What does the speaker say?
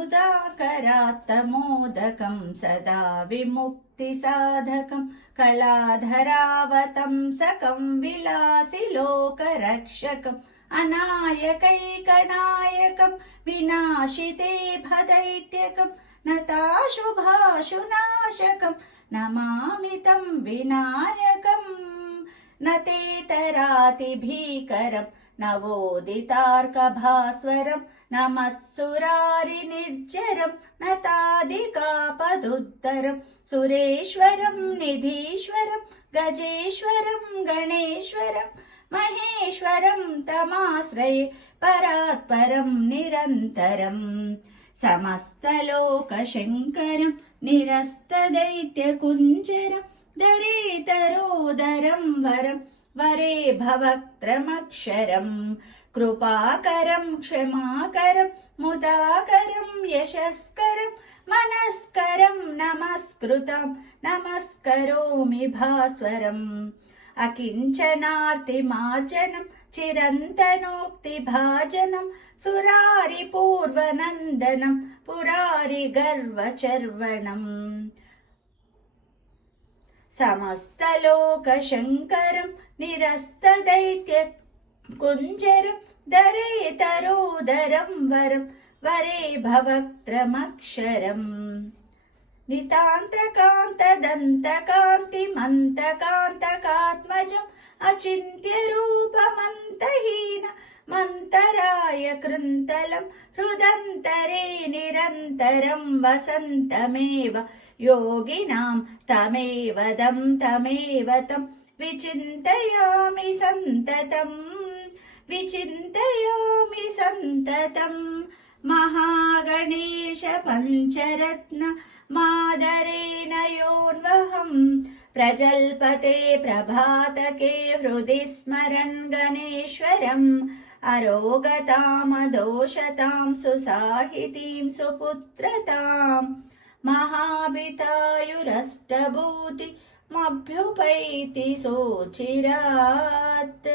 मुदाकरात्तमोदकं सदा विमुक्तिसाधकं कलाधरावतंसकं विलासि लोकरक्षकम् अनायकैकनायकं विनाशिते भदैत्यकं नताशुभाशुनाशकं नमामि तं विनायकम् न तेतरातिभीकरं नवोदितार्कभास्वरं नमःसुरारिनिर्जरं नतादिकापदुत्तरं सुरेश्वरं निधीश्वरं गजेश्वरं गणेश्वरं महेश्वरं तमाश्रये परात्परं निरन्तरम् समस्तलोकशङ्करं निरस्तदैत्यकुञ्जरं दरेतरोदरं वरं वरे भवक्त्रमक्षरम् कृपाकरं क्षमाकरं मुदाकरं यशस्करं मनस्करं नमस्कृतं नमस्करोमि भास्वरम् अकिञ्चनार्तिमार्जनं चिरन्तनोक्तिभाजनं सुरारिपूर्वनन्दनं पुरारिगर्वचर्वणम् समस्तलोकशङ्करं निरस्तदैत्यकुञ्जरं दरेतरोदरं वरं वरे भवक्त्रमक्षरम् नितान्तकान्तदन्तकान्तिमन्तकान्तकात्मजम् अचिन्त्यरूपमन्तहीन मन्तराय कृन्तलं हृदन्तरे निरन्तरं वसन्तमेव योगिनां तमेव तं विचिन्तयामि सन्ततं महागणेश पञ्चरत्न मादरेण योऽन्वहं प्रजल्पते प्रभातके हृदि स्मरन् गणेश्वरम् अरोगतामदोषतां सुसाहितीं सुपुत्रतां महाभितायुरष्टभूतिमभ्युपैति सोचिरात्।